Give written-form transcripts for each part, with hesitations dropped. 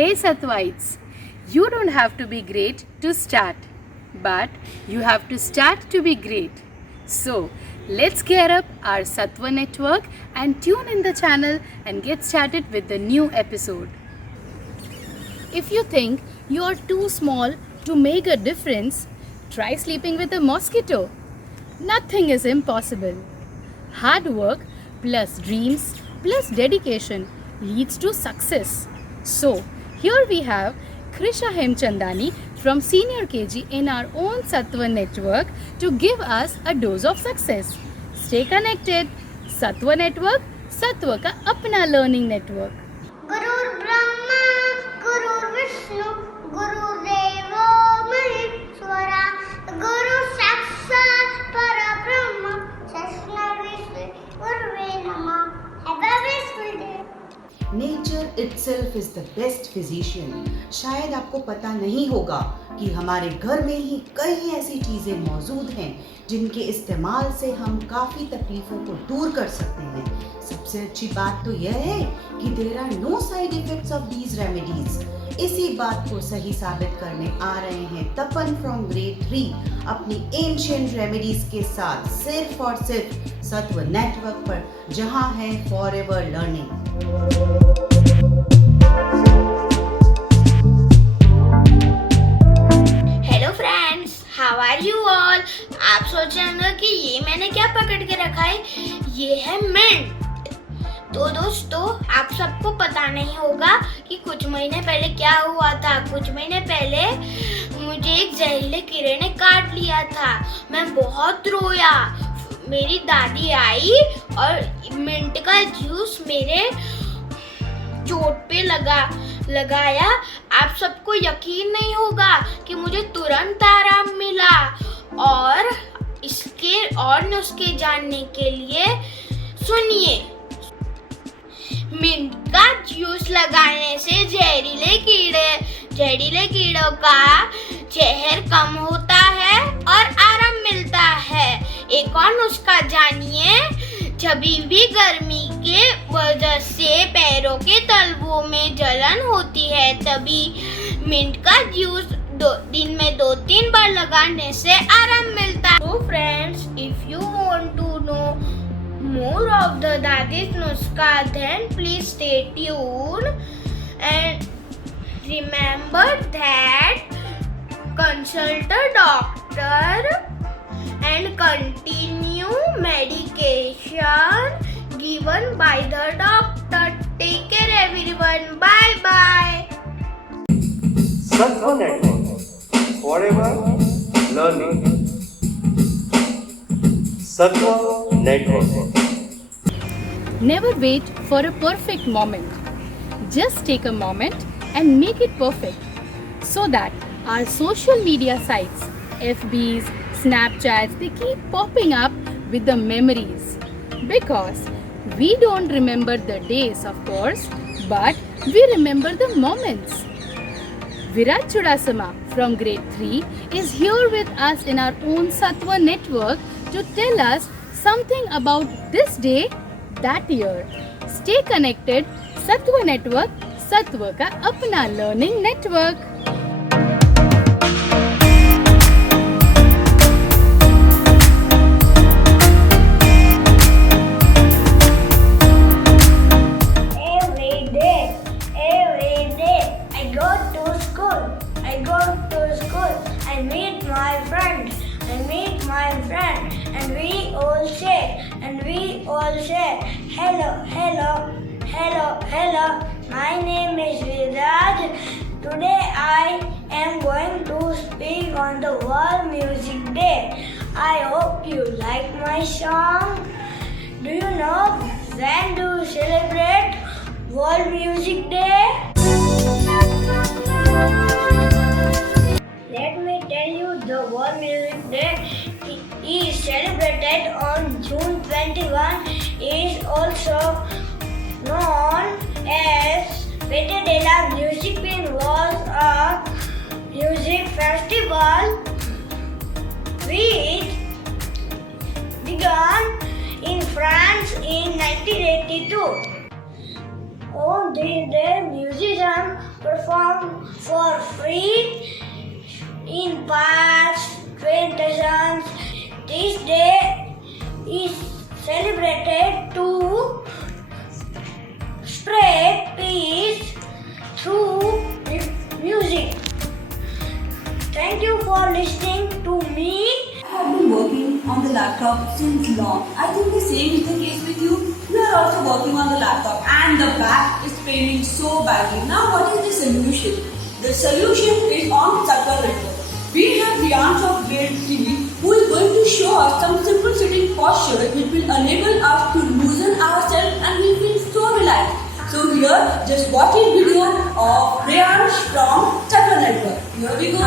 Hey Satvites, you don't have to be great to start, but you have to start to be great. So, let's gear up our Sattva network and tune in the channel and get started with the new episode. If you think you are too small to make a difference, try sleeping with a mosquito. Nothing is impossible. Hard work plus dreams plus dedication leads to success. So, here we have Krisha Hemchandani from Senior KG in our own Sattva network to give us a dose of success. Stay connected. Sattva network, Sattva का अपना learning network. गुरुर् Brahma गुरुर्विष्णु गुरुर्देवो महेश्वरा गुरु साक्षात् परब्रह्म तस्मै विष्णु गुरवे नमः. Have a blissful day. Nature itself is the best physician. शायद आपको पता नहीं होगा कि हमारे घर में ही कई ऐसी चीज़ें मौजूद हैं जिनके इस्तेमाल से हम काफ़ी तकलीफ़ों को दूर कर सकते हैं. सबसे अच्छी बात तो यह है कि there are no side effects of these remedies. इसी बात को सही साबित करने आ रहे हैं तपन फ्रॉम ग्रेड 3 अपनी एंशिएंट रेमेडीज के साथ सिर्फ और सिर्फ सत्व नेटवर्क पर, जहां है forever learning. Hello friends, how are you all. आप सोच रहे होंगे कि ये मैंने क्या पकड़ के रखा है. ये है मिंट. तो दोस्तों, आप सबको पता नहीं होगा कि कुछ महीने पहले क्या हुआ था. कुछ महीने पहले मुझे एक जहरीले कीड़े ने काट लिया था. मैं बहुत रोया. मेरी दादी आई और मिंट का जूस मेरे चोट पे लगाया. आप सबको यकीन नहीं होगा कि मुझे तुरंत आराम मिला. और इसके और नुस्खे जानने के लिए सुनिए. मिंट का जूस लगाने से जहरीले कीड़ों का जहर कम होता है और आराम मिलता है. एक और नुस्खा जानिए. जब भी गर्मी के वजह से पैरों के तलवों में जलन होती है, तभी मिंट का जूस दिन में 2-3 बार लगाने से आराम मिलता है. So friends, if you want to know more of the Dadi's nuska, then please stay tuned and remember that consult a doctor and continue medication given by the doctor. Take care everyone. Bye bye. Sattva Network, forever learning. Sattva Network. Never wait for a perfect moment. Just take a moment and make it perfect so that our social media sites, FBs, Snapchats, they keep popping up with the memories. Because we don't remember the days, of course, but we remember the moments. Virat Chudasama from grade 3 is here with us in our own Sattva network to tell us something about this day, that year. Stay connected. Sattva network, Sattva का अपना learning network. I meet my friend, and we all say, hello. My name is Viraj. Today I am going to speak on the World Music Day. I hope you like my song. Do you know when do you celebrate World Music Day? Let me tell you, the World Music Day is celebrated on June 21. Is also known as Petadella Music Pin. Was a music festival which began in France in 1982. On this day, musicians perform for free in parks, train stations. This day is celebrated to spread peace through music. Thank you for listening to me. I have been working on the laptop since long. I think the same is the case with you. You are also working on the laptop and the back is paining so badly. Now what is the solution? The solution is on Sattva Network. We have Riyansh of Grade 3 who is going to show us some simple sitting postures which will enable us to loosen ourselves and we feel so relaxed. So here, just watch a video of Riyansh from Sattva Network. Here we go.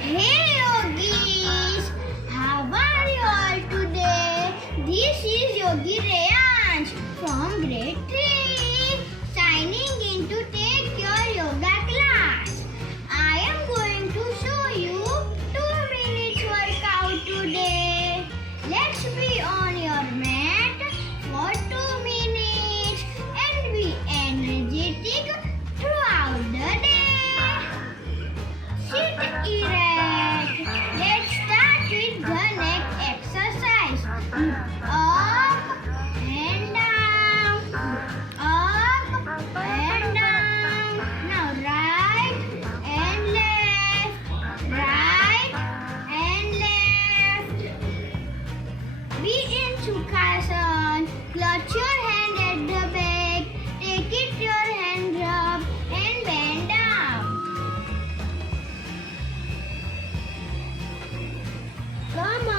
Hey yogis, how are you all today? This is Yogi Riyansh from grade 3, signing in to take your yoga class. I am going to show you 2 minutes workout today. Let's be on your mat for 2 minutes and be energetic throughout the day. Sit erect. Let's start with the neck exercise. Up and down. Up and down. Now right and left. Right and left. Be in Sukhasana. Clutch your hand at the back. Take it your hands up and bend down. Come on.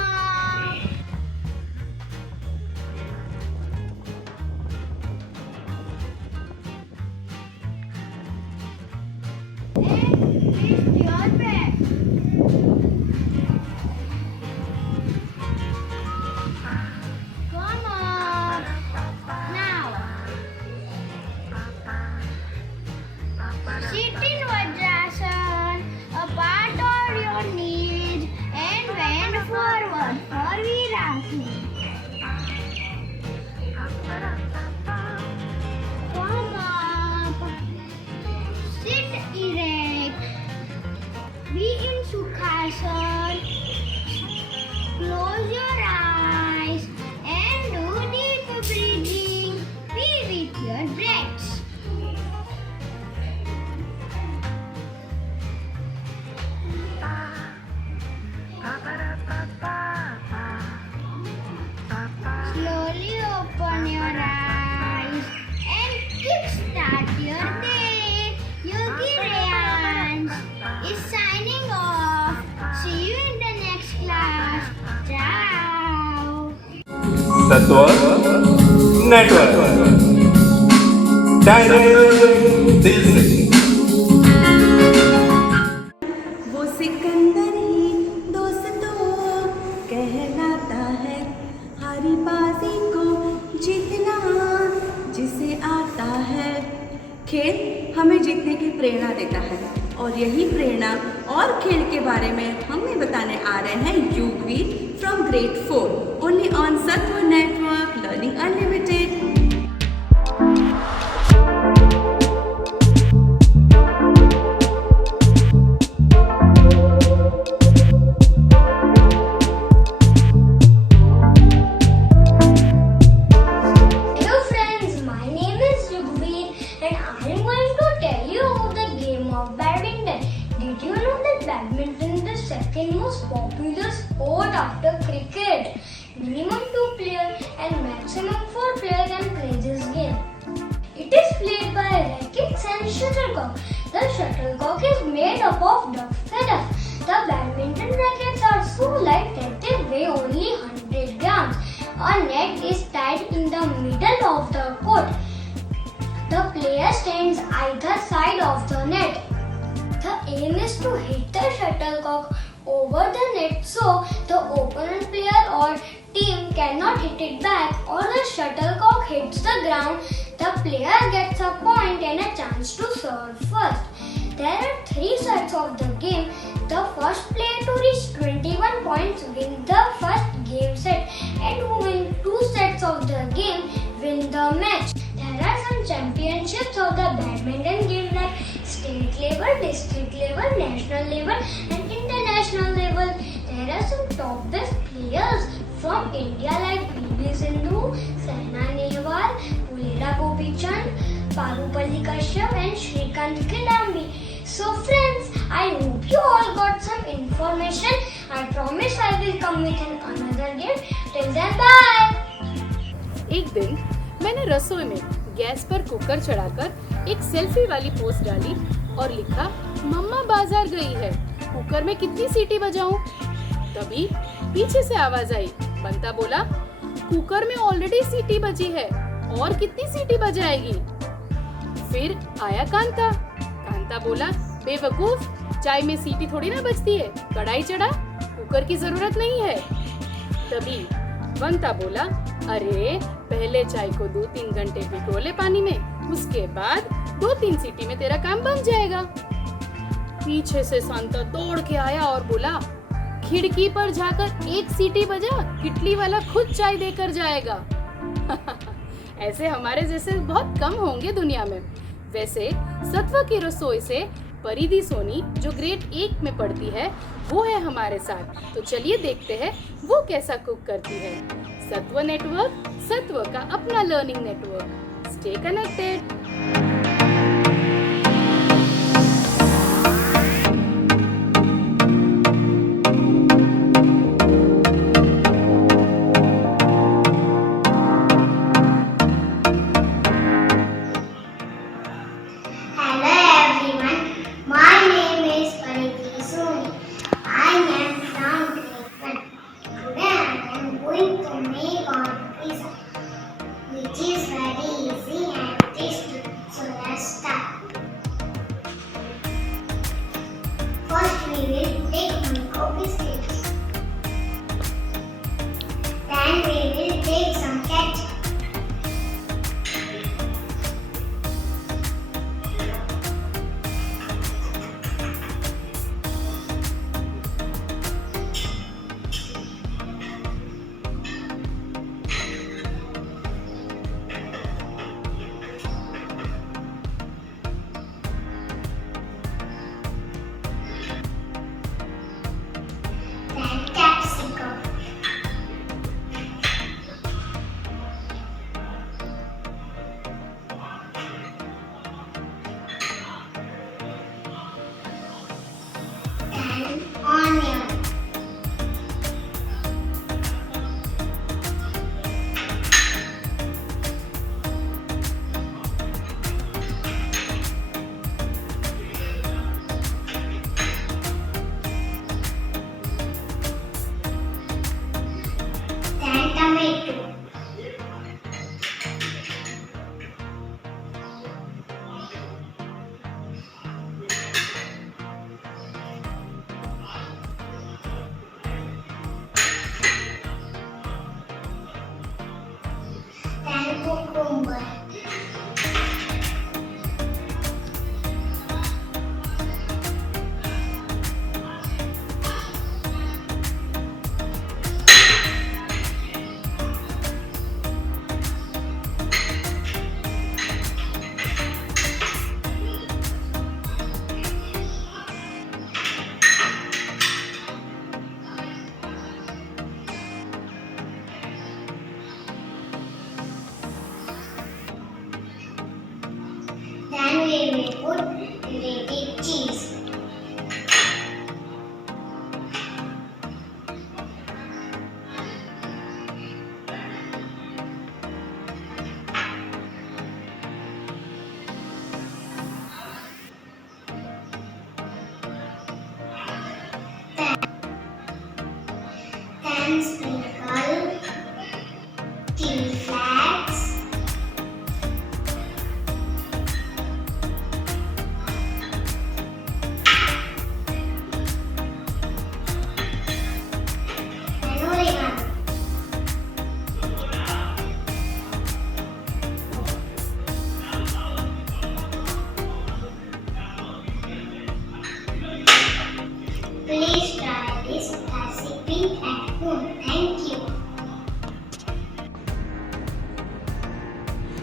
And lift your back. Come on. Now. Sit in Vajrasana, apart on your knees and bend forward for Virasana. Come up. Sit erect. Be in Sukhasana. Close your eyes and do deep breathing. Be with your breaths. Slowly open your eyes and kickstart your day. Yogi Riyansh is signing off. See you in the next class. Ciao. Sattva Network. दिल से वो सिकंदर ही दोस्तों कहलाता है, हारी बाजी को जीतना जिसे आता है। खेल हमें जीतने की प्रेरणा देता है और यही प्रेरणा और खेल के बारे में हमें बताने आ रहे हैं युगवीर from grade 4 only on Sattva network learning unlimited. Hello friends, my name is Yugveer and I am going to tell you about the game of badminton. Did you know that badminton is the second most popular sport after cricket? Minimum 2 players and maximum 4 players can play this game. It is played by rackets and shuttlecock. The shuttlecock is made up of duck feathers. The badminton rackets are so light that they weigh only 100 grams. A net is tied in the middle of the court. The player stands either side of the net. The aim is to hit the shuttlecock over the net so the opponent player or team cannot hit it back, or the shuttlecock hits the ground. The player gets a point and a chance to serve first. There are 3 sides of the game. The first player to reach 21 points win the first game set, and who win 2 sets of the game win the match. There are some championships of the badminton game like state level, district level, national level and international level. There are some top best players from India like PV Sindhu, Saina Nehwal, Pulera Gopichand, Parupalli Kashyap and Shrikant Kidambi. So friends, I hope you all got some information. I promise I will come with another game. Till then, bye. एक दिन मैंने रसोई में gas पर cooker चढ़ाकर एक selfie वाली post डाली और लिखा मम्मा बाजार गई है, कुकर में कितनी सीटी बजाऊं? तभी पीछे से आवाज आई। बंता बोला कुकर में ऑलरेडी सीटी बजी है और कितनी सीटी बजाएगी? फिर आया कांता। कांता बोला बेवकूफ, चाय में सीटी थोड़ी ना बजती है, कढ़ाई चढ़ा, कुकर की जरूरत नहीं है। तभी बंता बोला अरे पहले चाय को 2-3 घंटे भिगो ले पानी में, उसके बाद 2-3 सीटी में तेरा काम बन जाएगा। पीछे से सांता दौड़ के आया और बोला खिड़की पर जाकर 1 सीटी बजा, किटली वाला खुद चाय देकर जाएगा। ऐसे हमारे जैसे बहुत कम होंगे दुनिया में। वैसे सत्व की रसोई से परिधि सोनी जो ग्रेड 1 में पढ़ती है वो है हमारे साथ। तो चलिए देखते हैं वो कैसा कुक करती है। सत्व नेटवर्क, सत्व का अपना learning network. Stay connected. Hello everyone, my name is Pariti Soni. I am from grade 1. Today I am going to make on pizza, which is very easy and tasty. So let's start. First we will take some coffee sticks. Then we will take some ketchup. Then capsicum. Then onion. Then tomato. Then cucumber. Then we will put grated cheese. Then sprinkle chili flakes. And oregano. Please try this recipe at home. Thank you.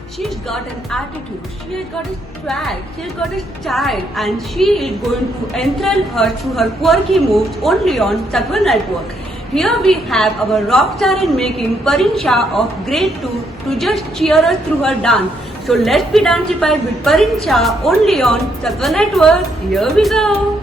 She's got an attitude, she has got a swag, she has got a style, and she is going to enthrall her through her quirky moves only on Sattva Network. Here we have our rock star in making Parin Shah of grade 2 to just cheer us through her dance. So let's be dancified with Parin Shah only on Sattva Network. Here we go.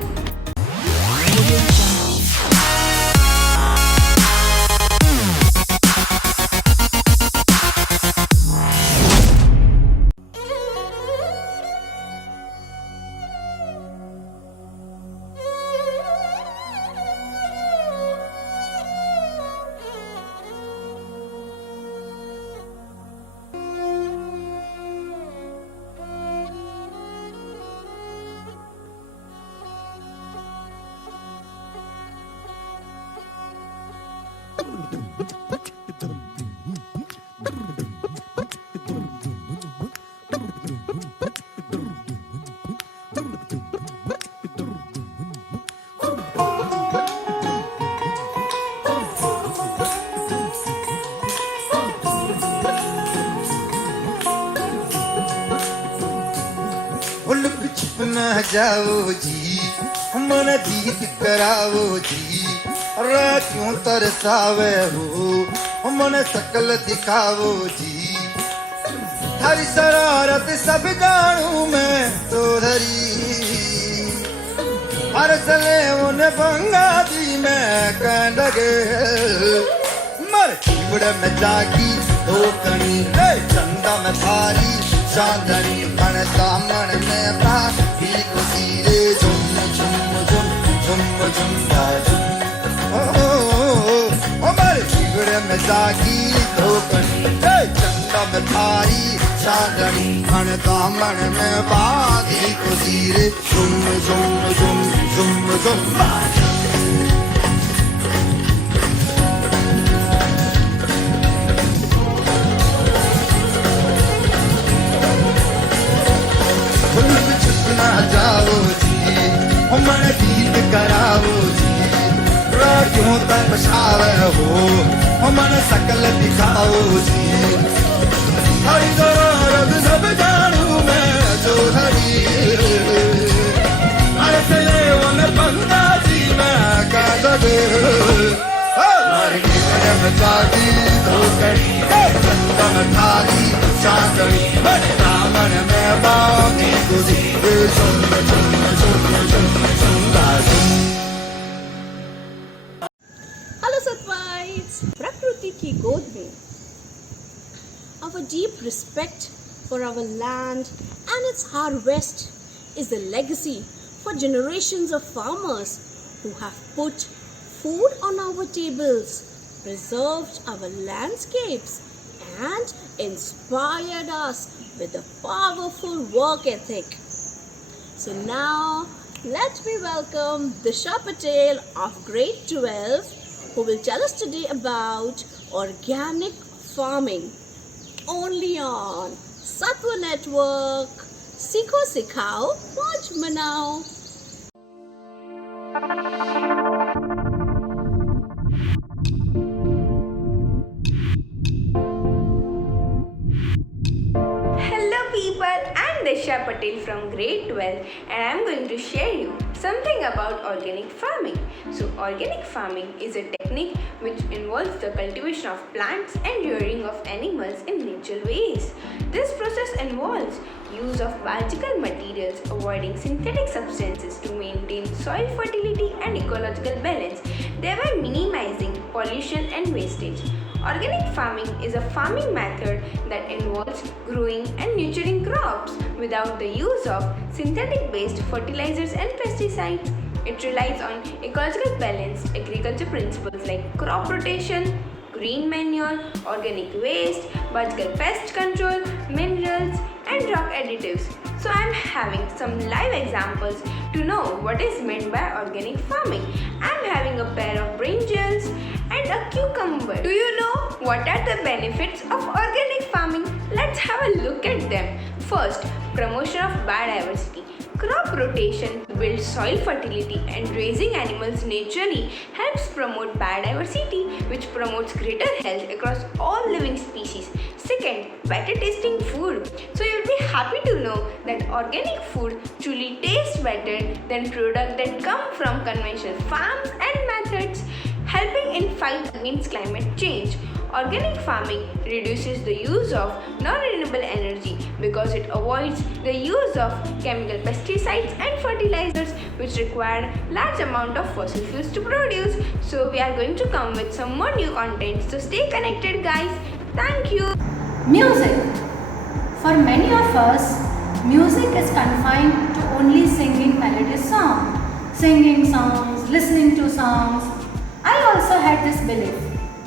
Look छुप न जाओ जी, मन जीत कराओ जी, क्यों तरसावे हो, मन सकल दिखाओ जी। थारी शरारत सब जानू मैं तो धरी, हर सले उन बंगा जी मैं कह लगे। मर चिमड़ में जागी दो कणी, चंदा में थारी चांदनी, मन दामन में बाकी खुशी रे, झुम झुम झुम झुम झुम झुम। मर चिमड़ में जागी दो कणी, चंदा में थारी चांदनी, मन दामन में बाकी खुशी रे, झुम झुम झुम झुम झुम। जाओ जी, मन गीत कराओ जी, क्यों तरसावे हो, मन सकल दिखाओ जी। हरी दर्द सब जानू मैं जो हरी, हर चले उन बंदा जी मैं कह लगे। हर गिर में जागी दो कड़ी, चंदन थाली चांदनी, दामन में बांधी गुजी, झुम झुम झुम झुम झुम। Hello Sattvites! प्रकृति की गोद में our deep respect for our land and its harvest is a legacy for generations of farmers who have put food on our tables, preserved our landscapes, and inspired us with a powerful work ethic. So now, let me welcome Disha Patel of grade 12, who will tell us today about organic farming. Only on Sattva Network. Sikho Sikhao, Mauj Manao. Hello people, I'm Disha Patel from grade 12 and I'm going to share you something about organic farming. So organic farming is a technique which involves the cultivation of plants and rearing of animals in natural ways. This process involves use of biological materials, avoiding synthetic substances to maintain soil fertility and ecological balance, thereby minimizing pollution and wastage. Organic farming is a farming method that involves growing and nurturing crops without the use of synthetic-based fertilizers and pesticides. It relies on ecological balanced agriculture principles like crop rotation, green manure, organic waste, biological pest control, minerals, and rock additives. So I am having some live examples to know what is meant by organic farming. I am having a pair of brinjals and a cucumber. Do you know what are the benefits of organic farming? Let's have a look at them. First, promotion of biodiversity. Crop rotation builds soil fertility and raising animals naturally helps promote biodiversity, which promotes greater health across all living species. Second, better tasting food. So you'll be happy to know that organic food truly tastes better than products that come from conventional farms and methods, helping in fight against climate change. Organic farming reduces the use of non-renewable energy because it avoids the use of chemical pesticides and fertilizers which require large amount of fossil fuels to produce. So we are going to come with some more new content. So stay connected guys. Thank you. Music. For many of us, music is confined to only singing melodious songs. Singing songs, listening to songs. I also had this belief,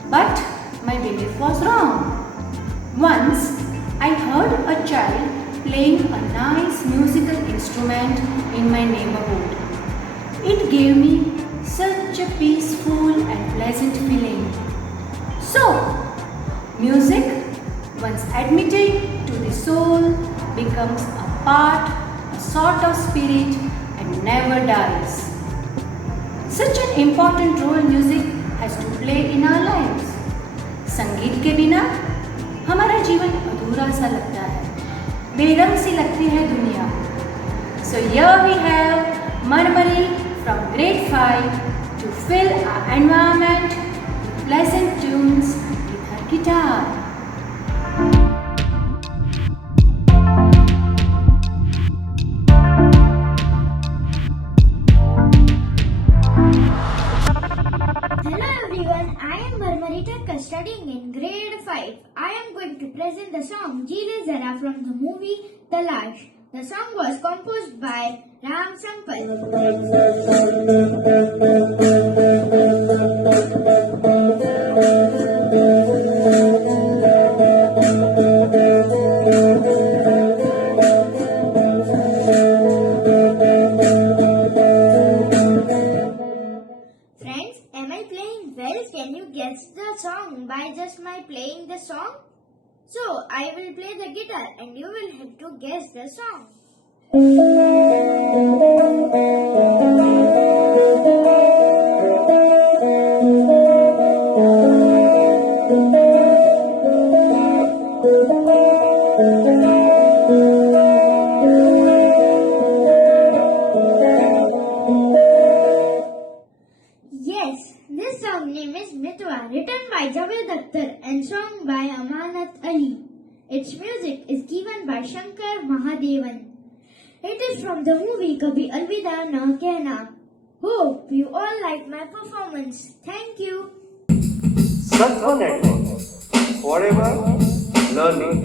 but my belief was wrong. Once, I heard a child playing a nice musical instrument in my neighborhood. It gave me such a peaceful and pleasant feeling. So, music, once admitted to the soul, becomes a part, a sort of spirit, and never dies. Such an important role music has to play in our lives. संगीत के बिना हमारा जीवन अधूरा सा लगता है, बेरंग सी लगती है दुनिया. So here we have Marmari from grade 5 to fill our environment with pleasant tunes with her guitar. Hello everyone, I am Marmari Thakkar studying in grade 5. I am going to present the song Jile Zara from the movie Talash. The song was composed by Ram Sampal. Friends, am I playing well? Can you guess the song by just my playing the song? So, I will play the guitar and you will have to guess the song. Yes, this song name is Mitwa, written by Javed Akhtar and sung by Amanat Ali. Its music is given by Shankar Mahadevan. It is from the movie Kabhi Alvida Na Kehna. Hope you all like my performance. Thank you. Sattva Network. Forever learning.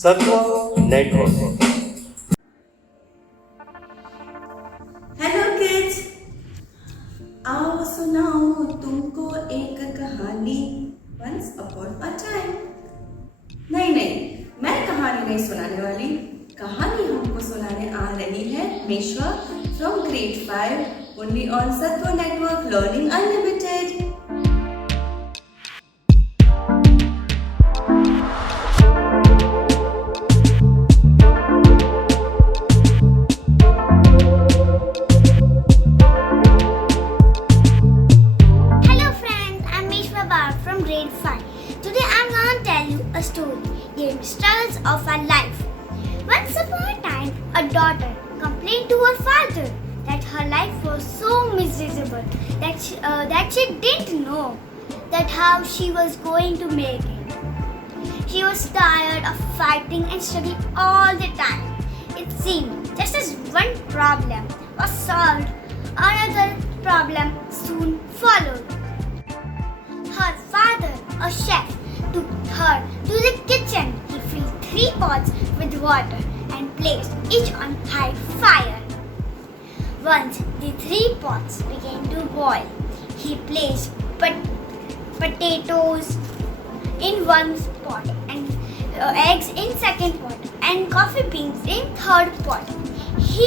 Sattva Network. Hello kids, आओ सुनाओ तुमको एक कहानी. Once upon a time. नहीं, मैं कहानी नहीं सुनाने वाली. कहानी हमको सुनाने आ रही है Mishra from grade 5 only on Sattva network learning unlimited. Hello friends, I'm Mishma Bar from grade 5. Today I'm going to tell you a story named Struggles of Our Life. Once upon a time, a daughter complained to her father that her life was so miserable that she didn't know that how she was going to make it. She was tired of fighting and studying all the time. It seemed just as one problem was solved, another problem soon followed. Her father, a chef, took her to the kitchen. He filled 3 pots with water and placed each on high fire. Once the 3 pots began to boil, he placed potatoes in one pot and eggs in second pot and coffee beans in third pot. He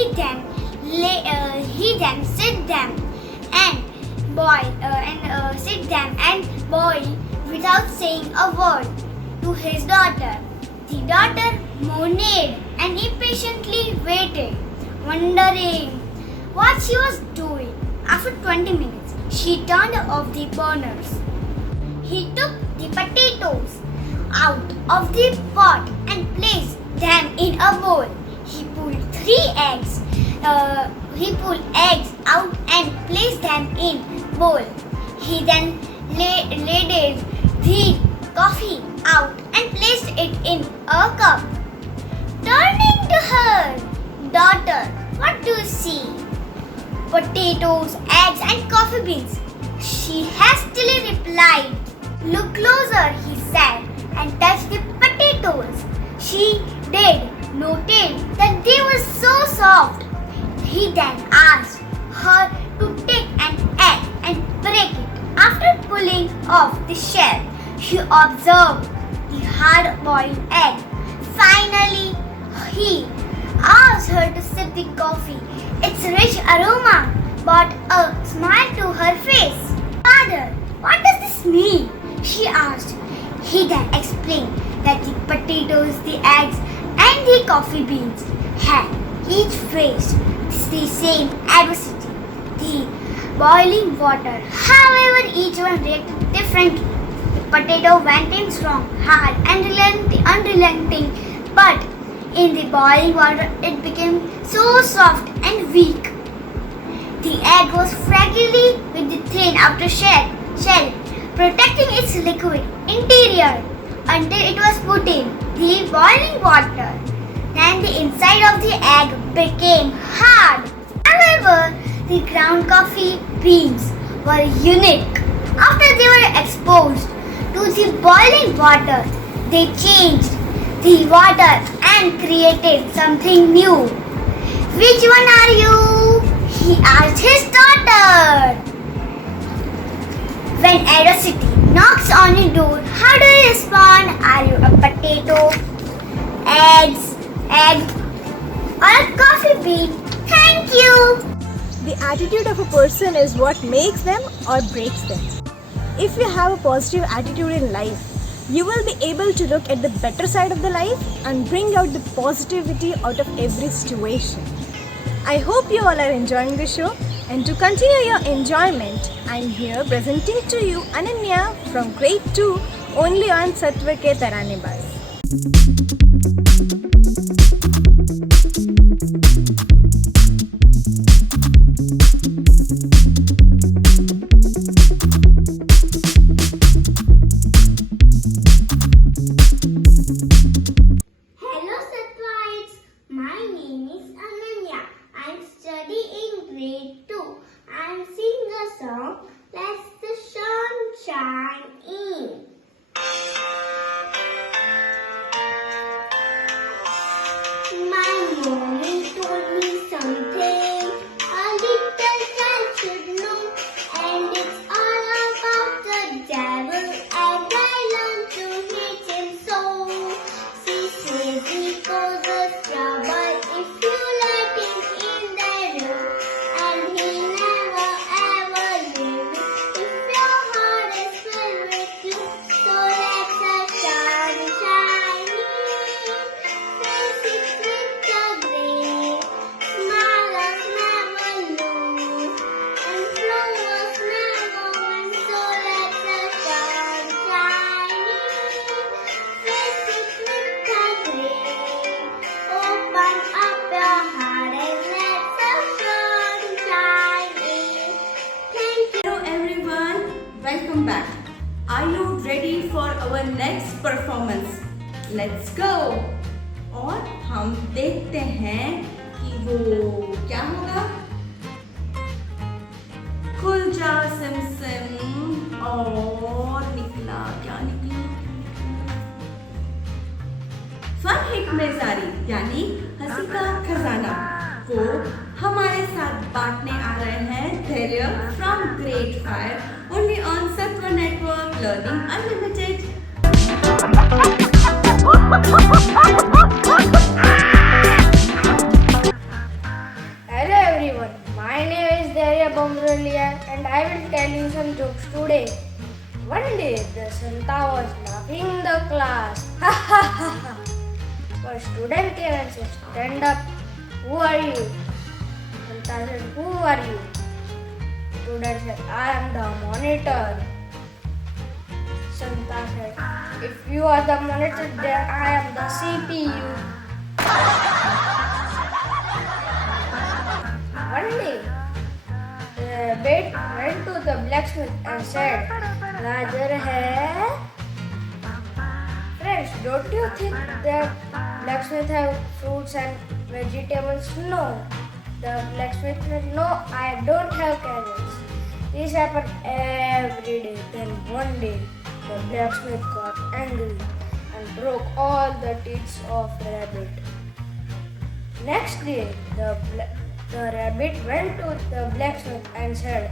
then sit them and boil without saying a word to his daughter. The daughter moaned and he patiently waited, wondering what she was doing. After 20 minutes, she turned off the burners. He took the potatoes out of the pot and placed them in a bowl. He pulled eggs out and placed them in bowl. He then ladled the coffee out and placed it in a cup. Turning to her daughter, what do you see? Potatoes, eggs and coffee beans. She hastily replied. Look closer, he said, and touched the potatoes. She did noted that they were so soft. He then asked her to take an egg and break it. After pulling off the shell, she observed the hard-boiled egg. Finally, he asked her to sip the coffee. Its rich aroma brought a smile to her face. Father, what does this mean? She asked. He then explained that the potatoes, the eggs, and the coffee beans had each faced the same adversity, the boiling water. However, each one reacted differently. The potato went in strong, hard, and unrelenting, but in the boiling water it became so soft and weak. The egg was fragile with the thin outer shell, protecting its liquid interior until it was put in the boiling water. Then the inside of the egg became hard. However, the ground coffee beans were unique. After they were exposed to the boiling water, they changed the water and created something new. Which one are you? He asked his daughter. When adversity knocks on your door, how do you respond? Are you a potato, egg, or a coffee bean? Thank you. The attitude of a person is what makes them or breaks them. If you have a positive attitude in life, you will be able to look at the better side of the life and bring out the positivity out of every situation. I hope you all are enjoying the show, and to continue your enjoyment, I am here presenting to you Ananya from grade 2 only on Satwa Ke Tarane Baz. Hello Satwaites, my name is Ananya. I am studying grade 2. I am singing a song, Let the Sun Shine In. My mommy told me something a little child should know, and it's all about the devil, and I learned to hate him so. She says he causes trouble if you let him in the room, and he never ever leaves if your heart is filled with you. So let the sun shine in, face it with the gray, smile never lose, and flowers never win. So let the sun shine in, face it with the gray. Open up your heart and let the sun shine in. Thank you. Hello everyone, welcome back. Are you ready for our next performance? Let's go. और हम देखते हैं कि वो क्या होगा. खुल जा सिम सिम और निकला क्या निकला. फन हिट में जारी यानी हंसी का खजाना को हमारे साथ बांटने आ रहे हैं धैर्य from grade 5 only on Sattva network learning unlimited. Hello everyone, my name is Dharya Bomralia and I will tell you some jokes today. One day the Santa was laughing in the class. But student came and said, stand up. Who are you? Santa said, who are you? Student said, I am the monitor. Santa said, if you are the monitor, then I am the CPU. One day, the rabbit went to the blacksmith and said, Gajar hai? Friends, don't you think that blacksmith have fruits and vegetables? No. The blacksmith said, no, I don't have carrots. This happened every day. Then one day, the blacksmith got angry and broke all the teeth of the rabbit. Next day, the rabbit went to the blacksmith and said,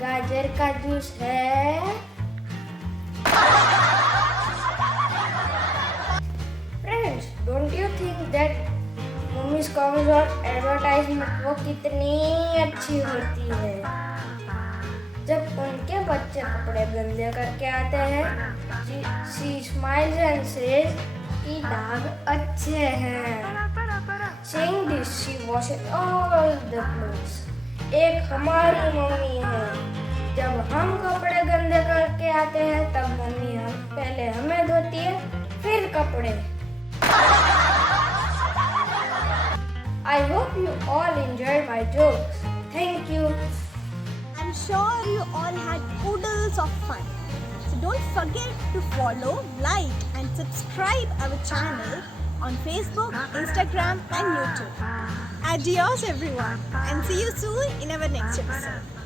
Gajar ka juice hai? Friends, don't you think that mummies comics और advertisement वो कितनी अच्छी होती है? जब उनके बच्चे कपड़े गंदे करके आते हैं, she smiles and says कि दाग अच्छे हैं. Saying this, she washes all the clothes. एक हमारी मम्मी है. जब हम कपड़े गंदे करके आते हैं, तब मम्मी हम पहले हमें धोती है, फिर कपड़े. I hope you all enjoyed my jokes. Thank you. I'm sure you all had oodles of fun. So don't forget to follow, like and subscribe our channel on Facebook, Instagram and YouTube. Adios everyone and see you soon in our next episode.